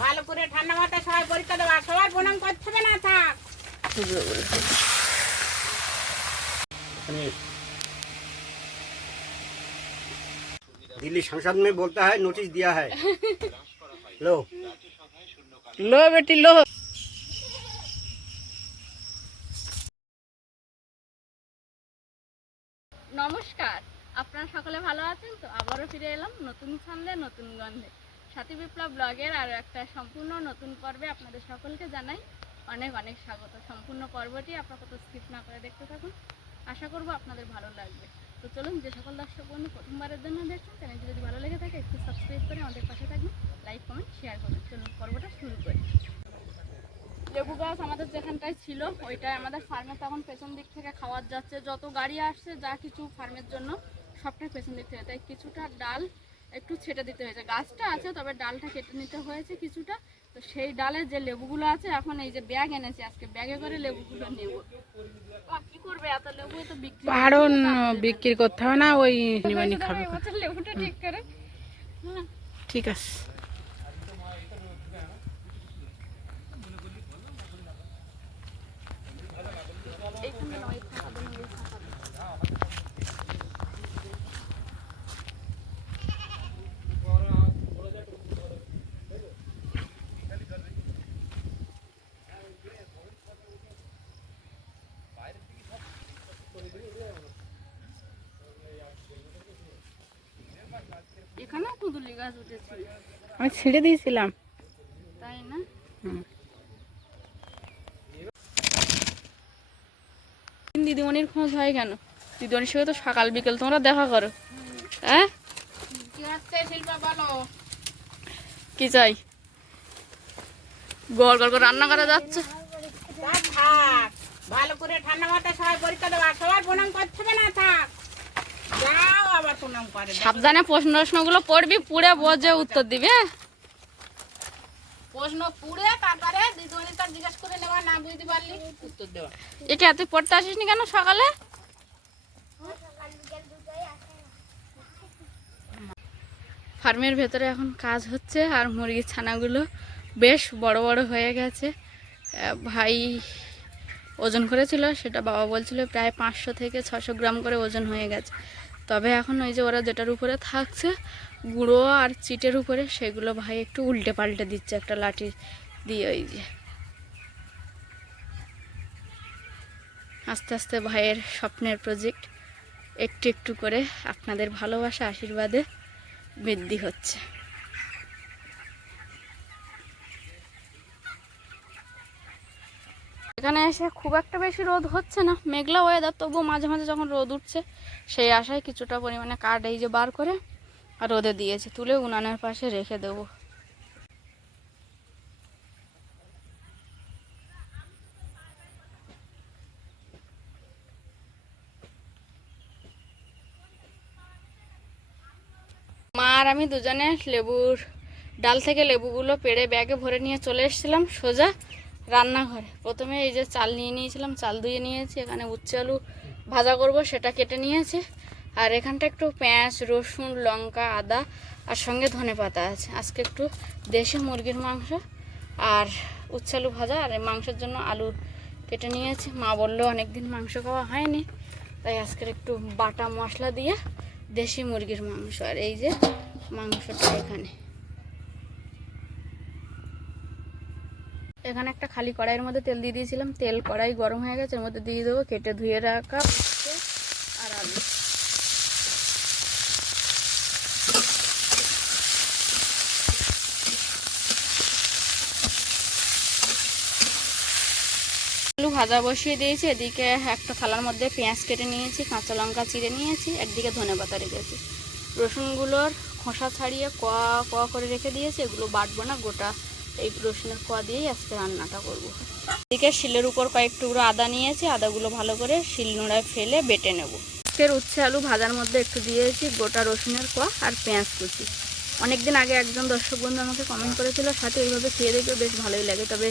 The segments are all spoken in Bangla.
ভালো করে ঠান্ডা মাথায় সবাই পরীক্ষা দেওয়া, সবার প্রণাম করতে হবে না থাক। दिल्ली संसद में बोलता है नोटिस दिया है। लो लो बेटी लो। নমস্কার, আপনারা সকলে ভালো আছেন তো? আবারও ফিরে এলাম নতুন ছন্দে নতুন গন্ধে সাথী বিপ্লব ব্লগের আরও একটা সম্পূর্ণ নতুন পর্বে আপনাদের সকলকে জানাই অনেক অনেক স্বাগত। সম্পূর্ণ পর্বটি আপাতত স্কিপ না করে দেখতে থাকুন, আশা করব আপনাদের ভালো লাগবে। তো চলুন, যে সকল দর্শক বন্ধু প্রথমবারের জন্য দেখছেন চ্যানেলটি যদি ভালো লেগে থাকে একটু সাবস্ক্রাইব করে আমাদের পাশে থাকবেন, লাইক কমেন্ট শেয়ার করবেন। চলুন পর্বটা শুরু করি। লেবু গাছ আমাদের যেখানটায় ছিল ওইটাই আমাদের ফার্মে তখন পেছন দিক থেকে খাওয়ার যাচ্ছে, যত গাড়ি আসছে যা কিছু ফার্মের জন্য সবটাই পেছন দিক থেকে, তাই কিছুটা ডাল একটু ছেটে দিতে হয়েছে। গাছটা আছে তবে ডালটা কেটে নিতে হয়েছে কিছুটা। তো সেই ডালে যে লেবুগুলো আছে এখন এই যে ব্যাগ এনেছি, আজকে ব্যাগে করে লেবুগুলো নেব। কি করবে, এত লেবু তো বিক্রি পারণ বিক্রি করতে হবে না, ওই নিমানি খাবে। লেবুটা ঠিক করে। ঠিক আছে। এখানেও কুঁদুলি গাছ উঠেছিল, আমি ছিঁড়ে দিয়েছিলাম, তাই না? দিদিমণির খোঁজ হয় কেন? দিদিমণির সঙ্গে তো সকাল বিকেল তোমরা দেখা করো। হ্যাঁ, কি হচ্ছে শিল্পা বলো? কি চাই? গড় গড় করে রান্না করা যাচ্ছে। থাক, ভালো করে ঠান্ডা মাথায় সবাই পরীক্ষা দেওয়া, সবার প্রণাম করতে হবে না থাক। যাও আবার প্রণাম করে। সাবধানে প্রশ্নগুলো পড়বি, পুড়ে বোঝে উত্তর দিবে। প্রশ্ন পুড়ে তারপরে দিদিমণি তার জিজ্ঞেস করে নেওয়া, না বুঝতে পারলি উত্তর দেওয়া। একে তুই পড়তে আসিসনি কেন সকালে? ফার্মের ভেতরে এখন কাজ হচ্ছে আর মুরগির ছানাগুলো বেশ বড় বড় হয়ে গেছে। ভাই ওজন করেছিল, সেটা বাবা বলছিল প্রায় 500 থেকে 600 গ্রাম করে ওজন হয়ে গেছে। তবে এখন ওই যে ওরা যেটার উপরে থাকছে গুঁড়ো আর চিটের উপরে, সেগুলো ভাই একটু উল্টে পাল্টে দিচ্ছে একটা লাঠি দিয়ে। ওই যে আস্তে আস্তে ভাইয়ের স্বপ্নের প্রজেক্ট একটু একটু করে আপনাদের ভালোবাসা আশীর্বাদে বৃদ্ধি হচ্ছে। এখানে এসে খুব একটা বেশি রোদ হচ্ছে না, মেঘলা ওয়েদার, তবুও মাঝে মাঝে যখন রোদ উঠছে সেই আশায় কিছুটা পরিমাণে কাঠ এই যে বার করে আর রোদে দিয়েছে, তুলে উনানের পাশে রেখে দেবো। মা আর আমি দুজনে লেবুর ডাল থেকে লেবুগুলো পেড়ে ব্যাগে ভরে নিয়ে চলে এসেছিলাম সোজা রান্নাঘরে। প্রথমে এই যে চাল নিয়ে নিয়েছিলাম, চাল ধুয়ে নিয়েছি, এখানে উচ্ছে আলু ভাজা করব সেটা কেটে নিয়েছি। আর এখানটা একটু পেঁয়াজ রসুন লঙ্কা আদা আর সঙ্গে ধনেপাতা আছে। আজকে একটু দেশি মুরগির মাংস আর উচ্ছে আলু ভাজা, আর এই মাংসের জন্য আলু কেটে নিয়েছি। মা বললো অনেকদিন মাংস খাওয়া হয়নি, তাই আজকের একটু বাটা মশলা দিয়ে দেশি মুরগির মাংস। আর এই যে মাংসটা এখানে একটা খালি কড়াইয়ের মধ্যে তেল দিয়ে দিয়েছিলাম, তেল কড়াই গরম হয়ে গেছে, এর মধ্যে দিয়ে দেবো কেটে ধুয়ে রাখা উচ্ছে আর আলু। আলু ভাজা বসিয়ে দিয়েছি, এদিকে একটা থালার মধ্যে পেঁয়াজ কেটে নিয়েছি, কাঁচা লঙ্কা চিড়ে নিয়েছি, একদিকে ধনেপাতা রেখেছি। রসুনগুলোর খোসা ছাড়িয়ে কোয়া করে রেখে দিয়েছি, এগুলো বাটবো না, গোটা এই রসুনের কোয়া দিয়েই আজকে রান্নাটা করব। এদিকে শিলের উপর কয়েক টুকরো আদা নিয়েছি, আদাগুলো ভালো করে শিলনোড়ায় ফেলে বেটে নেব। আজকের উচ্ছে আলু ভাজার মধ্যে একটু দিয়েছি গোটা রসুনের কোয়া আর পেঁয়াজ কুচি। অনেকদিন আগে একজন দর্শক বন্ধু আমাকে কমেন্ট করেছিল সাথে এইভাবে খেয়ে দেখবে বেশ ভালোই লাগে, তবে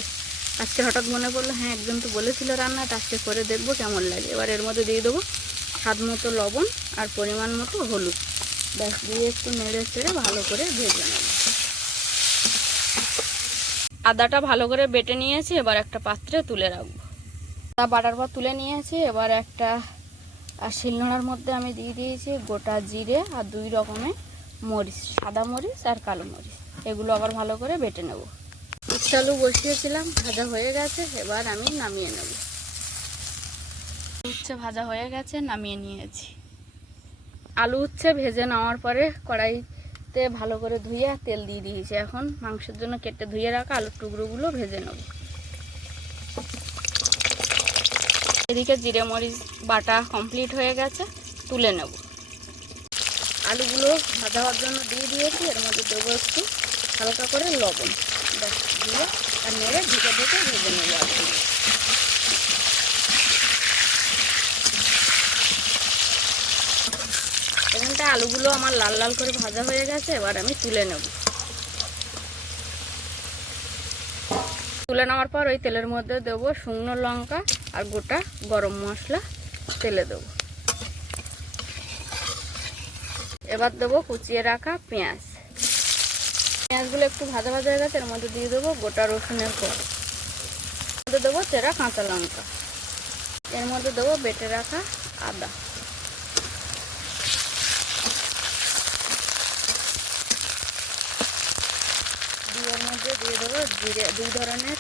আজকে হঠাৎ মনে পড়লো হ্যাঁ একজন তো বলেছিল রান্নাটা, আজকে করে দেখবো কেমন লাগে। এবার এর মধ্যে দিয়ে দেবো স্বাদ মতো লবণ আর পরিমাণ মতো হলুদ, ব্যাস দিয়ে একটু নেড়ে চেড়ে ভালো করে ভেজে নেব। আদাটা ভালো করে বেটে নিয়েছি, এবার একটা পাত্রে তুলে রাখবো। আদা বাটার পর তুলে নিয়েছি, এবার একটা শিলনোড়ার মধ্যে আমি দিয়ে দিয়েছি গোটা জিরে আর 2 রকমের মরিচ, সাদা মরিচ আর কালো মরিচ, এগুলো আবার ভালো করে বেটে নেব। উচ্ছে আলু বসিয়েছিলাম, ভাজা হয়ে গেছে, এবার আমি নামিয়ে নেব। উচ্ছে ভাজা হয়ে গেছে, নামিয়ে নিয়েছি। আলু উচ্ছে ভেজে নেওয়ার পরে কড়াইতে ভালো করে ধুয়ে তেল দিয়ে দিয়েছি। এখন মাংসের জন্য কেটে ধুয়ে রাখা আলুর টুকরোগুলো ভেজে নেব। এদিকে জিরে মরিচ বাটা কমপ্লিট হয়ে গেছে, তুলে নেব। আলুগুলো ভাজা হওয়ার জন্য দিয়ে দিয়েছি, এর মধ্যে দেবো একটু হালকা করে লবণ, দিয়ে আর নেড়ে ঢেকে ভেজে নেব আলুগুলো। এখানটা আলুগুলো আমার লাল লাল করে ভাজা হয়ে গেছে, এবার আমি তুলে নেব। তুলে নেওয়ার পর ওই তেলের মধ্যে দেবো শুকনো লঙ্কা আর গোটা গরম মশলা তেলে দেবো। এবার দেবো কুচিয়ে রাখা পেঁয়াজ। পেঁয়াজগুলো একটু ভাজা ভাজা হয়ে গেছে, এর মধ্যে দিয়ে দেবো গোটা রসুনের কোয়া, এর মধ্যে দেবো চেরা কাঁচা লঙ্কা, এর মধ্যে দেবো বেটে রাখা আদা, এর মধ্যে দিয়ে দেবো জিরে, 2 ধরনের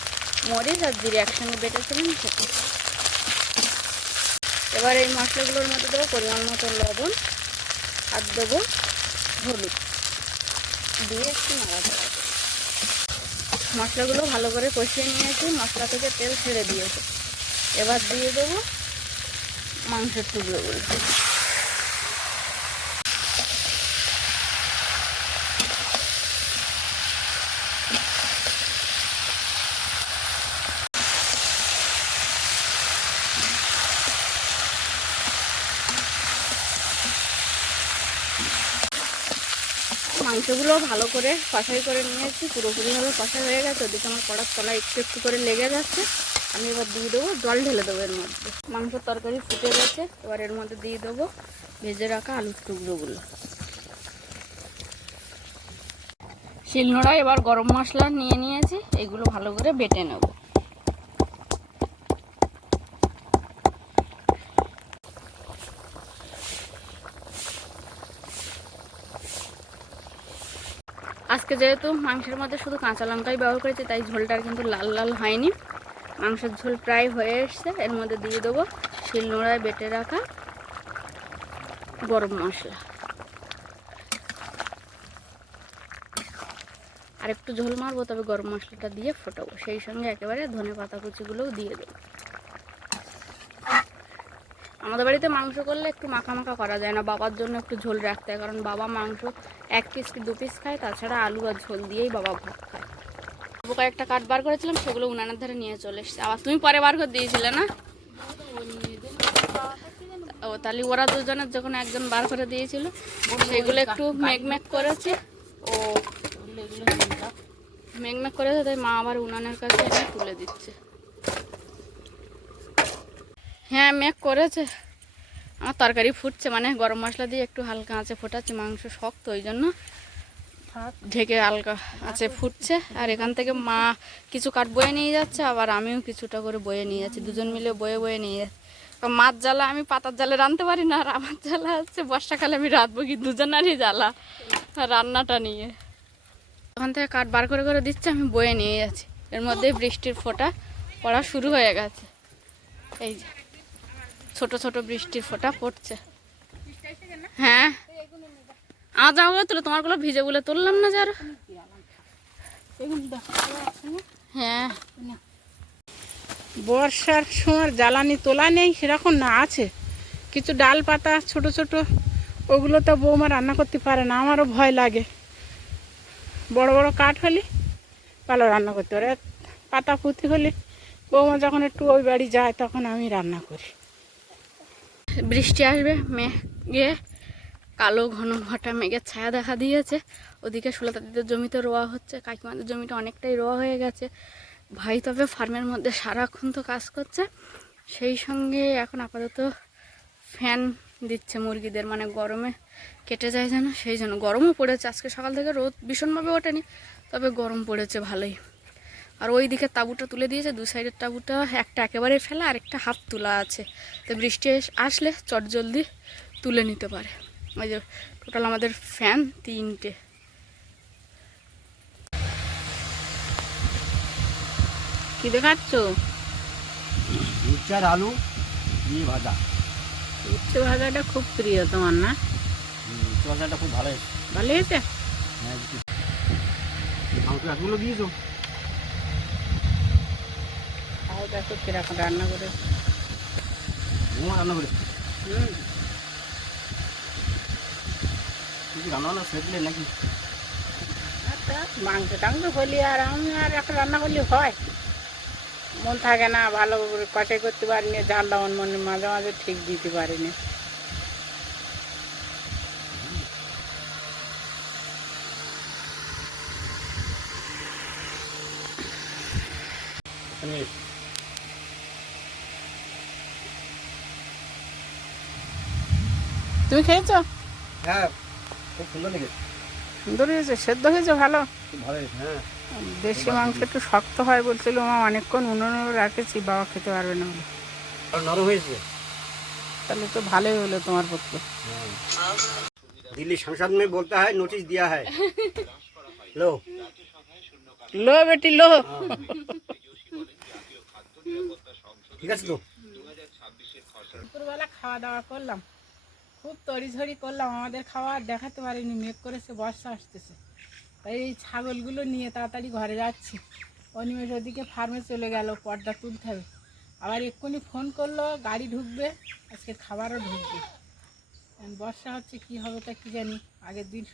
মরিচ আর জিরে একসঙ্গে বেটেছিলাম সেটা। এবার এই মশলাগুলোর মধ্যে দেবো পরিমাণ মতো লবণ আর দেবো হলুদ, দিয়ে একটু নাড়াচাড়া দেবো। মশলাগুলো ভালো করে কষিয়ে নিয়েছি, মশলা থেকে তেল ছেড়ে দিয়েছে। এবার দিয়ে দেবো মাংসের টুকরোগুলো। মাংসগুলো ভালো করে কষাই করে নিয়েছি, পুরোপুরিভাবে কষা হয়ে গেছে। ওদিকে আমার কড়ার তলায় একটু একটু করে লেগে যাচ্ছে। আমি এবার দিয়ে দেবো জল, ঢেলে দেবো এর মধ্যে। মাংসের তরকারি ফুটে গেছে, এবার এর মধ্যে দিয়ে দেবো ভেজে রাখা আলুর টুকরোগুলো। শিলনোড়ায় এবার গরম মশলা নিয়ে নিয়েছি, এগুলো ভালো করে বেটে নেব। আজকে যেহেতু মাংসের মধ্যে শুধু কাঁচা লঙ্কাই ব্যবহার করেছি, তাই ঝোলটা কিন্তু লাল লাল হয়নি। মাংসের ঝোল প্রায় হয়ে এসছে, এর মধ্যে দিয়ে দেবো শিলনোড়ায় বেটে রাখা গরম মশলা, আর একটু ঝোল মারবো, তবে গরম মশলাটা দিয়ে ফোটাবো। সেই সঙ্গে একেবারে ধনে পাতা কুচিগুলোও দিয়ে দেবো। আমাদের বাড়িতে মাংস করলে একটু মাখা মাখা করা যায় না, বাবার জন্য একটু ঝোল রাখতে হয়, কারণ বাবা মাংস 1 পিস কি 2 পিস খায়, তাছাড়া আলু আর ঝোল দিয়েই বাবা ভাত খায়। কয়েকটা কাঠ বার করেছিলাম, সেগুলো উনানের ধারে নিয়ে চলে এসছে। আবার তুমি পরে বার করে দিয়েছিলে না? ও তাহলে ওরা দুজনের যখন একজন বার করে দিয়েছিল, সেগুলো একটু মেঘমেঘ করেছে। ও মেঘমেঘ করেছে, তাই মা আবার উনানের কাছে এনে তুলে দিচ্ছে। হ্যাঁ মেঘ করেছে। আমার তরকারি ফুটছে, মানে গরম মশলা দিয়ে একটু হালকা আঁচে ফোটাচ্ছি। মাংস শক্ত, ওই জন্য ঢেকে হালকা আঁচে ফুটছে। আর এখান থেকে মা কিছু কাঠ বয়ে নিয়ে যাচ্ছে, আবার আমিও কিছুটা করে বয়ে নিয়ে যাচ্ছি। দুজন মিলে বয়ে বয়ে নিয়ে যাচ্ছি। মাছ জ্বালা আমি পাতার জালে রাঁধতে পারি না, আর আমার জ্বালা হচ্ছে বর্ষাকালে আমি রাঁধবো কি, দুজনারই জ্বালা রান্নাটা নিয়ে। ওখান থেকে কাঠ বার করে করে দিচ্ছে, আমি বয়ে নিয়ে যাচ্ছি। এর মধ্যে বৃষ্টির ফোঁটা পড়া শুরু হয়ে গেছে। এই যে ছোট ছোট বৃষ্টির ফোঁটা পড়ছে। হ্যাঁ আমার জামাগুলো তুলে, তোমারগুলো ভিজে বলে তুললাম না যার। হ্যাঁ বর্ষার সময় জ্বালানি তোলা নেই সেরকম না, আছে কিছু ডাল পাতা ছোট ছোট, ওগুলো তো বৌমা রান্না করতে পারে না, আমারও ভয় লাগে। বড় বড় কাঠ হলে ভালো রান্না করতে পারে, পাতা পুঁতি হলে বৌমা যখন একটু ওই বাড়ি যায় তখন আমি রান্না করি। বৃষ্টি আসবে, মেঘে কালো ঘন ঘটা মেঘের ছায়া দেখা দিয়েছে। ওদিকে সুলতাদিদের জমিতে রোয়া হচ্ছে, কাকিমাদের জমিটা অনেকটাই রোয়া হয়ে গেছে। ভাই তবে ফার্মের মধ্যে সারাক্ষণ তো কাজ করছে, সেই সঙ্গে এখন আপাতত ফ্যান দিচ্ছে মুরগিদের, মানে গরমে কেটে যায় যেন, সেই জন্য। গরমও পড়েছে, আজকে সকাল থেকে রোদ ভীষণভাবে ওঠেনি, তবে গরম পড়েছে ভালোই। আর ওই দিকে তাঁবুটা তুলে দিয়েছে, দু সাইডের তাঁবুটা একটা একেবারে ফেলা আর একটা হাফ তোলা আছে, তো বৃষ্টি আসলে চট জলদি তুলে নিতে পারে। ওই যে টোটাল আমাদের ফ্যান 3টে। কি দেখাচ্ছ? উচ্ছে আর আলু দিয়ে ভাজা। উচ্ছে ভাজাটা খুব প্রিয় তোমার না? উচ্ছে ভাজাটা খুব ভালো হয়েছে। ভালো হয়েছে? হ্যাঁ, মাংস এতগুলো দিয়েছো? তাও দেখো কিরকম রান্না করে। রান্না করেছি। হুম, তুই রান্না বান্না শিখলে নাকি? আচ্ছা, মাংস টাংস হলি আর আমি আর একটা রান্না করলে হয়, মন থাকে না, ভালো করে কষাই করতে পারিনি, ঝাল লবণ মনে মাঝে মাঝে ঠিক দিতে পারিনি। তুমি খেয়েছো? হ্যাঁ, খুব সুন্দর লেগেছে। সুন্দর হয়েছে, সেদ্ধ হয়েছে ভালো। খুব ভালো হয়েছে। হ্যাঁ, দেশি মাংস একটু শক্ত হয় বলছিল মা, অনেকক্ষণ উনুনে রাখেছি, বাবা খেতে পারবে না বলে। আর নরম হয়েছে। তাহলে তো ভালোই হলো তোমার পক্ষে। दिल्ली संसद में बोलता है नोटिस दिया है। लो লো বেটি লো। ঠিক আছে তো? দুপুরবেলা খাওয়া দাওয়া করলাম, খুব তড়িঝড়ি করলাম, আমাদের খাওয়া আর দেখাতে পারিনি, মেঘ করেছে, বর্ষা আসতেছে, তাই এই ছাগলগুলো নিয়ে তাড়াতাড়ি ঘরে যাচ্ছি। অনিমেষ ওদিকে ফার্মে চলে গেল, পর্দা তুলতে হবে, আবার এক্ষুনি ফোন করলো গাড়ি ঢুকবে, আজকে খাবারও ঢুকবে। বর্ষা হচ্ছে, কি হবে তা কি জানি। আগের দিন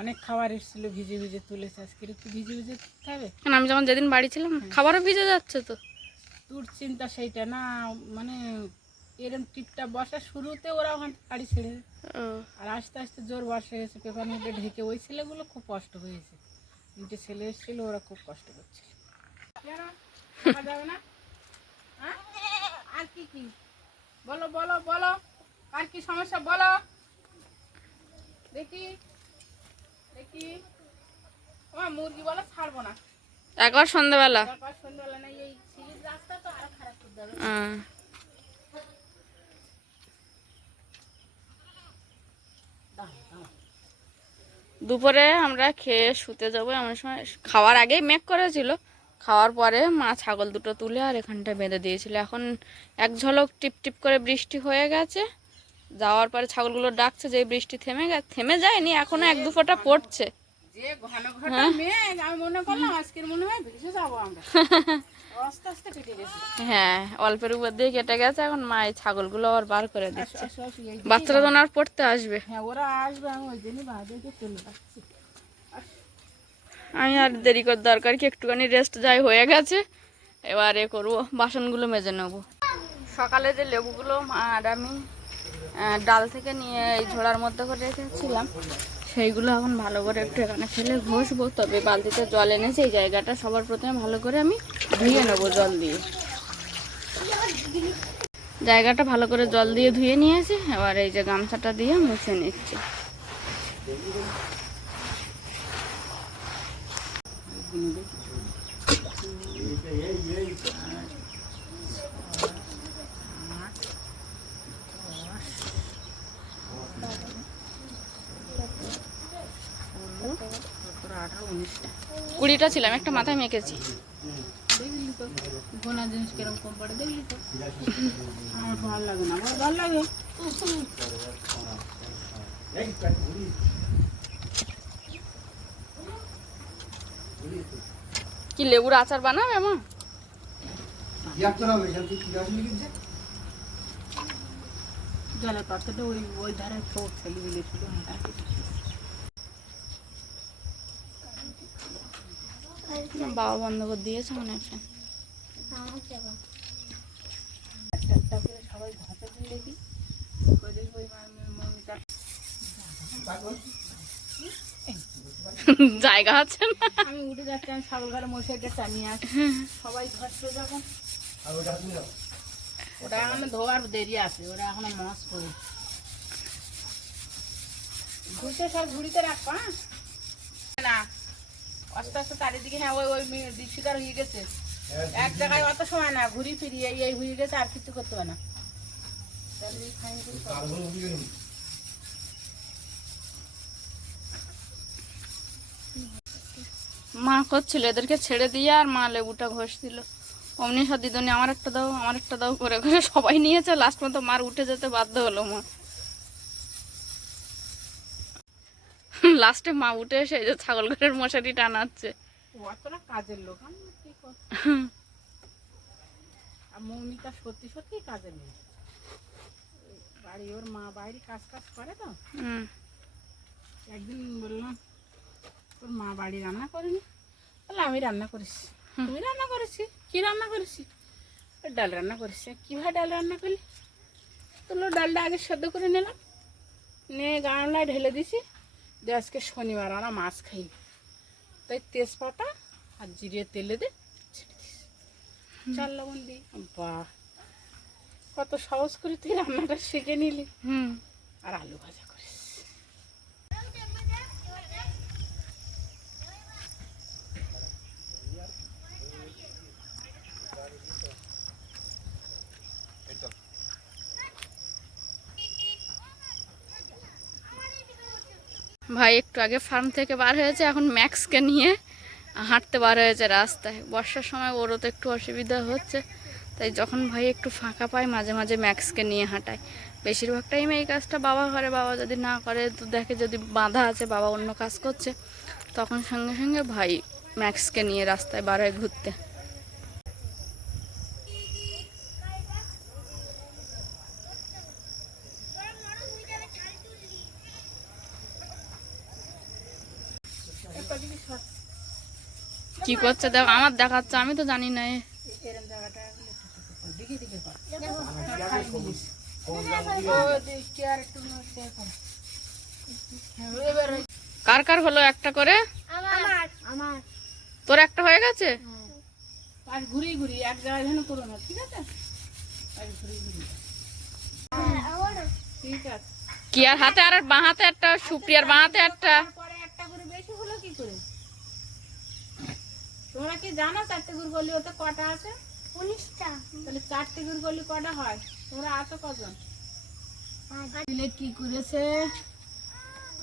অনেক খাবার এসেছিলো, ভিজে ভিজে তুলেছে, আজকে একটু ভিজে ভিজে তুলতে হবে। আমি যেমন যেদিন বাড়ি ছিলাম খাবারও ভিজে যাচ্ছে, তো তোর চিন্তা সেইটা না, মানে এরম টিপটা বর্ষা শুরুতে ওরা ওখান থেকে গাড়ি ছেড়ে দেয়। আর আস্তে আস্তে জোর বর্ষা গেছে, পেপার মধ্যে ঢেকে, ওই ছেলেগুলো খুব কষ্ট হয়েছে, 3টে ছেলে এসেছিলো, ওরা খুব কষ্ট করছে। কেন যাবে না? হ্যাঁ, আর কি কি বলো বলো বলো, আর কি সমস্যা বলো দেখি দেখি। আমার মুরগি বলো ছাড়বো না, একবার সন্ধ্যাবেলা। একবার সন্ধ্যাবেলা নাই, এই সিঁড়ির রাস্তা তো আরো খারাপ করে দেবে। দুপুরে আমরা খেয়ে শুতে যাবো, এমন সময় খাওয়ার আগেই মেঘ করেছিল, খাওয়ার পরে মা ছাগল দুটো তুলে আর এখানটায় বেঁধে দিয়েছিল। এখন এক ঝলক টিপ টিপ করে বৃষ্টি হয়ে গেছে, যাওয়ার পরে ছাগলগুলো ডাকছে যে বৃষ্টি থেমে যায়নি, এখনো 1-2 ফোঁটা পড়ছে। যে ঘন ঘন মেঘ, আমি মনে করলাম আজকের মনে হয় ভেসে যাবো আমরা, আস্তে আস্তে কেটে গেছে। হ্যাঁ, অল্পের উপর দিয়ে কেটে গেছে, এখন মা এই ছাগলগুলো আবার বার করে দিচ্ছে। আসো, আসো, এই বাচ্চারা তো আর পড়তে আসবে। হ্যাঁ, ওরা আসবে, আমি ওই জন্যই বাদে চলে যাচ্ছি। আমি আর দেরি করে দরকার কি, একটুখানি রেস্ট যাই হয়ে গেছে, এবারে করবো, বাসনগুলো মেজে নেবো। সকালে যে লেবুগুলো আর আমি ডাল থেকে নিয়ে এই ঝোড়ার মধ্যে করে রেখেছিলাম, সেইগুলো এখন ভালো করে একটু এখানে ফেলে ঘষবো। তবে বালতিতে জল এনেছে, এই জায়গাটা সবার প্রথমে ভালো করে আমি ধুয়ে নেবো জল দিয়ে। জায়গাটা ভালো করে জল দিয়ে ধুয়ে নিয়েছি, এবার এই যে গামছাটা দিয়ে মুছে নিচ্ছি। কুড়িটা ছিলাম, একটা মাথায় মেখেছি। দেখলি তো গোনা জিনিস কিরকম কম পড়ে, দেখলি তো। আমার ভালো লাগে না, আমার ভালো লাগে। কি লেবুর আচার বানাবে মা? জলের পাত্রটা ওই ওই ধারে ঠোক ছেলে দিলে ছিল, বাবা বন্ধ করে দিয়েছে মনে হয়। একটা করে সবাই ঘাটে দিলে কি ওই মমিটা জায়গা আছে না, আমি উঠে যাচ্ছি, আমি ছাগল ঘরে মশাইটা টানিয়ে আসি, সবাই ঘরছে যখন। ওটা এখন ধোয়ার দেরি আছে, ওরা এখনো মাছ করে ঘুরতে, সব ঘুরিতে রাখবো। হ্যাঁ না, আস্তে আস্তে চারিদিকে হ্যাঁ ওই ওই শিকার হয়ে গেছে এক জায়গায় অত সময় না ঘুরি ফিরি এই এই হয়ে গেছে আর কিছু করতে হবে না মা করছিল এদেরকে ছেড়ে দিয়ে আর মা লেবুটা ঘষ দিল অমনি সব দিদনি আমার একটা দাও করে করে সবাই নিয়েছে লাস্ট মতো মার উঠে যেতে বাধ্য হলো মা লাস্টে মা উঠে এসে এই যে ছাগল ঘরের মশারি টানাচ্ছে অতটা কাজের লোক আমি কি করব আর মৌমিতা সত্যি সত্যি কাজের লোক বাড়ি ওর মা বাইরে কাজ করে তো একদিন বললাম তোর মা বাড়ি রান্না করেনি বলে আমি রান্না করেছি তুমি রান্না করেছি কি রান্না করেছি ডাল রান্না করেছি কীভাবে ডাল রান্না করলি তোলো ডালটা আগে সেদ্ধ করে নিলাম নিয়ে গামলায় ঢেলে দিছি যে আজকে শনিবার আমরা মাছ খাই তাই তেজপাতা আর জিরে তেলে দিয়ে ছেড়ে দিস চাল লবণ দিই বাহ কত সহজ করে তুই রান্নাটা শিখে নিলি আর আলু ভাজা করিস ভাই একটু আগে ফার্ম থেকে বার হয়েছে এখন ম্যাক্সকে নিয়ে হাঁটতে বার হয়েছে রাস্তায় বর্ষার সময় ওরও তো একটু অসুবিধা হচ্ছে তাই যখন ভাই একটু ফাঁকা পায় মাঝে মাঝে ম্যাক্সকে নিয়ে হাঁটায় বেশিরভাগ টাইমে এই কাজটা বাবা করে বাবা যদি না করে তো দেখে যদি বাধা আছে বাবা অন্য কাজ করছে তখন সঙ্গে সঙ্গে ভাই ম্যাক্সকে নিয়ে রাস্তায় বার হয় ঘুরতে কি করছে দেখ আমার দেখাচ্ছে আমি তো জানি না কার কার হলো একটা করে তোর একটা হয়ে গেছে আর ঘুরি ঘুরি এক জায়গায় যেন করো না ঠিক আছে আর ঘুরি ঘুরি ঠিক আছে কি আর হাতে আর বাঁ হাতে একটা সুপ্রিয়ার বাঁ হাতে একটা পরে একটা করে বেশি হলো কি করে তোমরা কি জানো 4টে গুড় গলি ওতে কটা আছে 19টা তাহলে 4টে গুড় গলি কটা হয় তোমরা আছো কজন দিলে কি করেছে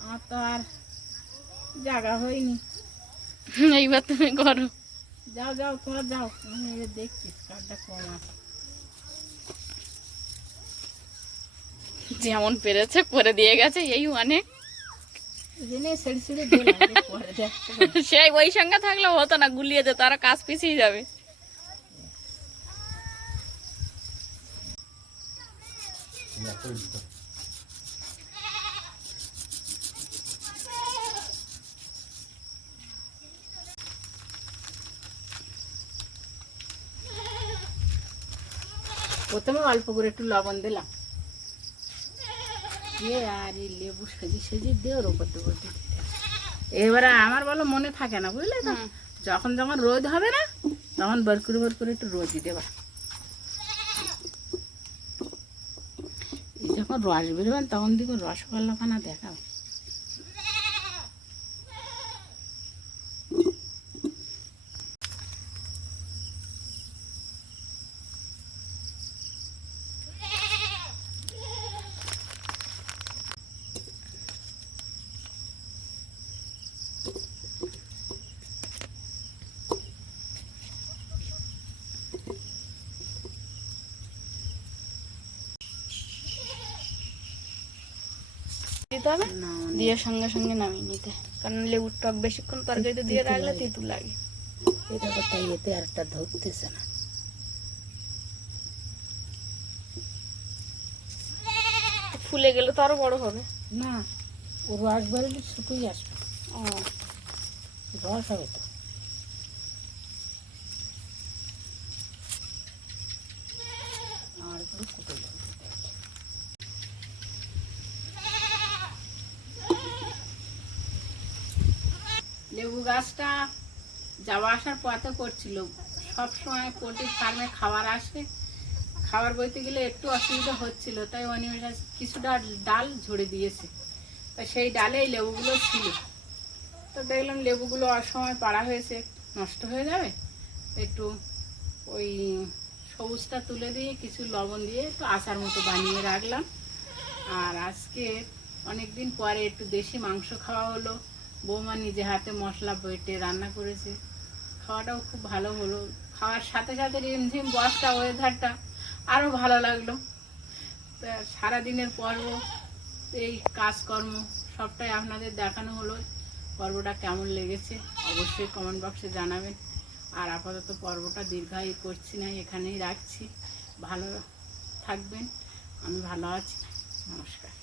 আর তো আর জায়গা হয়নি এইবার তুমি করো যাও যাও তোমরা যাও আমি দেখছি কারটা কম আছে যেমন পেরেছে করে দিয়ে গেছে এই অনেক সেই ওই সঙ্গে থাকলে হতো না গুলিয়ে যেত আর কাজ পিছিয়ে যাবে প্রথমে অল্প করে একটু লবণ দিলাম আর এই লেবু সেজি দিয়ে ওর উপর দেবো এবারে আমার বলো মনে থাকে না বুঝলে তো যখন যখন রোদ হবে না তখন বার করে একটু রোদই দেবা যখন রস বেরোবেন তখন দেখো রসগোল্লাখানা দেখাও দিতে হবে দিয়ে সঙ্গে সঙ্গে নামিয়ে নিতে কারণ লেবুর টক বেশিক্ষণ তরকারিতে দিয়ে রাখলে তিতু লাগে এটা কোথায় এতে আর একটা ধরতেছে না ফুলে গেলে তো আরো বড় হবে না ও রস বেরোলে শুকিয়ে আসবে ও রস হবে তো আর একটু ফুটে যাবে লেবু গাছটা যাওয়া আসার পথে করছিল সবসময় পোলট্রি ফার্মে খাবার আসে খাবার বইতে গেলে একটু অসুবিধা হচ্ছিল তাই কিছুটা ডাল ঝরে দিয়েছে তাই সেই ডালে এই লেবুগুলো ছিল তো দেখলাম লেবুগুলো অসময় পাড়া হয়েছে, নষ্ট হয়ে যাবে, একটু ওই সবুজটা তুলে দিয়ে কিছু লবণ দিয়ে একটু আচার মতো বানিয়ে রাখলাম। আর আজকে অনেক দিন পরে একটু দেশি মাংস খাওয়া হলো, বৌমা নিজে হাতে মশলা বেটে রান্না করেছে, খাওয়াটাও খুব ভালো হলো। খাওয়ার সাথে সাথে রিমঝিম বর্ষা ওয়েদারটা আরও ভালো লাগলো। তা সারাদিনের পর্ব, এই কাজকর্ম সবটাই আপনাদের দেখানো হলো। পর্বটা কেমন লেগেছে অবশ্যই কমেন্ট বক্সে জানাবেন। আর আপাতত পর্বটা দীর্ঘায়ু করছি না, এখানেই রাখছি। ভালো থাকবেন, আমি ভালো আছি, নমস্কার।